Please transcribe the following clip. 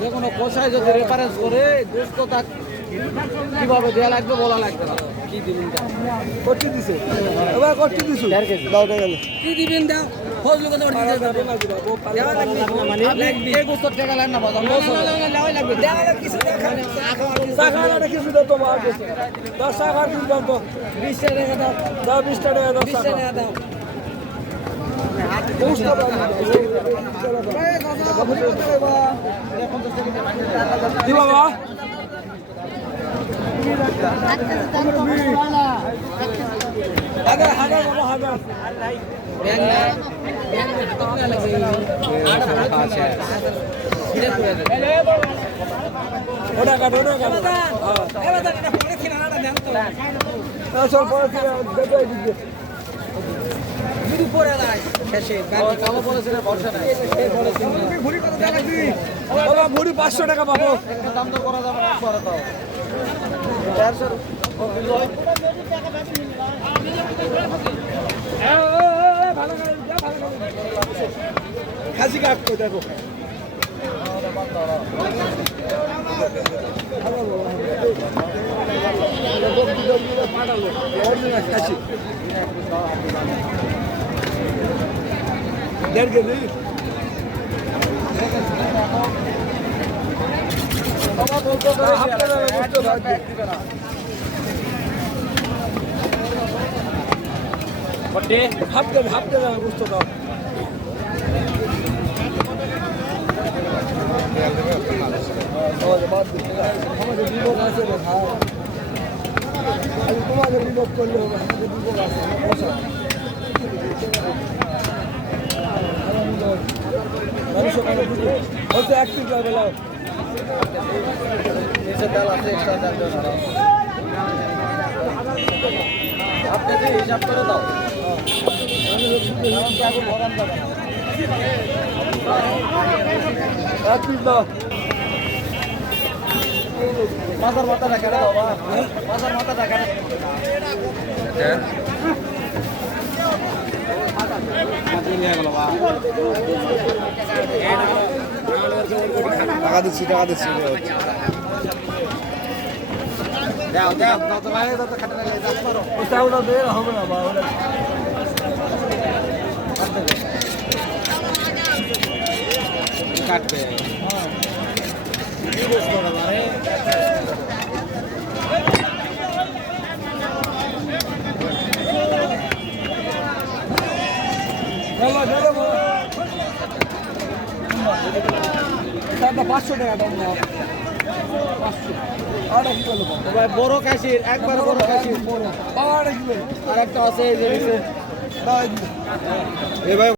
যে কোনো কোষায় যদি রেফারেন্স করে দুস্থ তা কিভাবে দেওয়া লাগবে বলা লাগবে না। কি দিবেন করতে দিছে এবার করতে দিছু দাও গেল কি দিবেন দাও ফজলু কত দিতে যাবে দেওয়া লাগবে মানে এই গোস্ত টাকা লাগে না বাজার লাগবে দেওয়া লাগবে কিছু সাখার কিছু দাও তো মার গেছে 10 টাকার কিছু দাও তো 20 টাকা দাও দাও 20 টাকা দাও 20 টাকা দাও দি বাবা হাজার হাজার বাবা হাজার ওটা কাটো ওটা কাটো চল পরে পরে যায় শেষে কালো বলেছিল বর্ষা নাই বাবা ভুড়ি 500 টাকা পাবো দাম তো করা যাবে না পরে দাও 400 খাসি কাট কই দেখো খাসি 1.5 কেজি বাবা বলতো হাফতে বুঝতে দাও আমাদের বিভোগ আছে তোমাদের বিভোগ করলে হবে আমাদের বিভোগ আছে বসা একটু যাবে লাও নিচে তেল আছে এক্সট্রা তেল দাও আপনি হিসাব করে দাও মাথার মাথাটা কেটে দাও বা মাথার মাথাটা কেটে টাকা দিচ্ছি দাও দাও তো ভাই তো খাটে লাগে দাও পারো ওটা ওটা দে হবে না বা ওটা কাটবে বাবা দাও বাবা 500 টাকা দাও না 500 আর কি বলবো ভাই বড় কাশির একবার বড় কাশির বাবা আর কি বলবো আর একটা আছে এই যে দাও এই ভাই